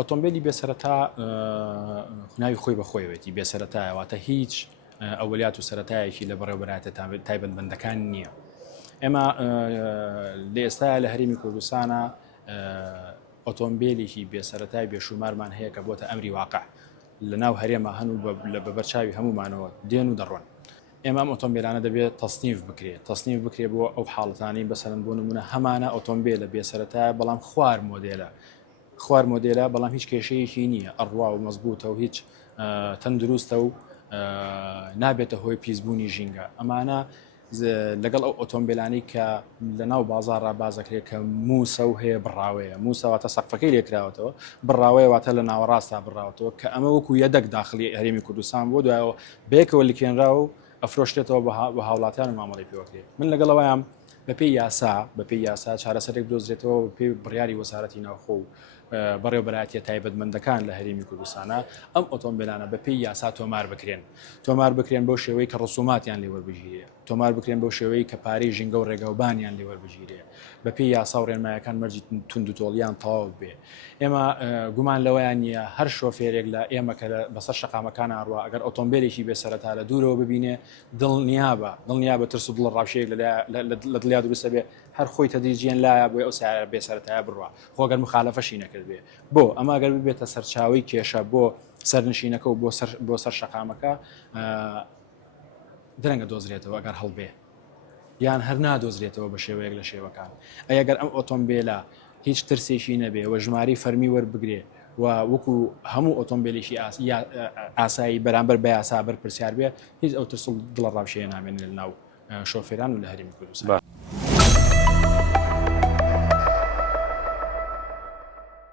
ئۆتۆمبیلی بێسەرەتا ناوی خۆی بەخۆیەوەتی بێسەرەتایەواتە هیچ ئەولیات و سەرەتایەکی لە بەڕێوەبەراتە تایبەتمەندەکان نییە. ئێمە لە ئێستا لە هەرێمی کوردستانە ئۆتۆمبیلێکی بێسەرەتای بێشومارمان هەیە کە بۆتە ئەمری واقع لە ناو هەرێمە هەن و لە بەبەرچاوی هەمومانەوە دێن و دەڕۆن. ئێمە ئۆتۆمبیلانە دەبێت تەسنیف بکرێت بۆ ئەو حاڵەتانی بەسەرەن بۆ نمونە هەمانە ئۆتۆمبیلە بێسەرەتایە بەڵام خوار مۆدێلە بەڵام هیچ کێشەیەکی نییە ئەڕوا و مەزبوطە و هیچ تەندروستە و نابێتە هۆی پیسبوونی ژینگە. ئەمانە لەگەڵ ئەو ئۆتۆمبیلانی کە لە ناو بازاڕ بازەکرێت کە موسە و هەیە بڕاوەیە موسەواتە سەقفەکەی لێکراوەتەوە بڕاوەیەواتە لە ناوەڕاستە بڕاوەتەوە کە ئەمە وەکو یەدەک داخلی هەرێمی کوردستان بۆ دوایەوە بەیەکەوە لکێنرا و ئەفرۆشتێتەوە بە هاوڵاتیان و مامەڵی پێوەکرێت. من لەگەڵەوەیان بەپێی یاسا چارەسەرێک دۆزرێتەوە بەپێی بڕیاری وەزارەتی ناوخۆ و بەڕێوەبەرایەتیە تایبەتمەندەکان لە هەرێمی کوردستانە ئەم ئۆتۆمبیلانە بەپێی یاسا تۆمار بکرێن بۆ شێوەی کە ڕسوماتیان لێوەربژیرێ، تۆمار بکرێن بۆ شێوەی کە پارەی ژینگە و ڕێگەوبانیان لێوەربژیرێ، بەپێی یاسا و ڕێنمایەکان مەرجی تونند و تۆڵیان تەواو بێ. ئێمە گومان لەوەیان نیە هەر شۆفێرێک لە ئێمە کە بەسەر شەقامەکان ئاڕوە ئەگەر ئۆتۆمبیلێکی بێسەرەتا لە دوورەوە ببینێ دڵنیابە ترس و دڵ ڕاوشەیەک لە دڵیا دروستە بێ هەر خۆی تەدریجیان لایە بۆی ئەو سیارە بێسەرەتایە بڕوا خۆگەر مخالەفەشی نەکرد بێ بۆ ئەمە ئەگەر ببێتە سەرچاوی کێشە بۆ سەرنشینەکە و بۆ سەر شەقامەکە درەنگە دۆزرێتەوە ئەگەر هەڵبێ یان هەر نادۆزرێتەوە بە شێوەیەک لە شێوەکان. ئەگەر ئەم ئۆتۆمبیلە هیچ ترسێکی نەبێ و ژماری فەرمی وەربگرێ و وەکو هەموو ئۆتۆمبیلێکی ئاسایی بەرامبەر بە یاسا بەرپرسیار بێ هیچ ئەو ترس و دڵ ڕاوشەیە نامێنێت لە ناو شۆفێران و لە هەرێمی کوردستان.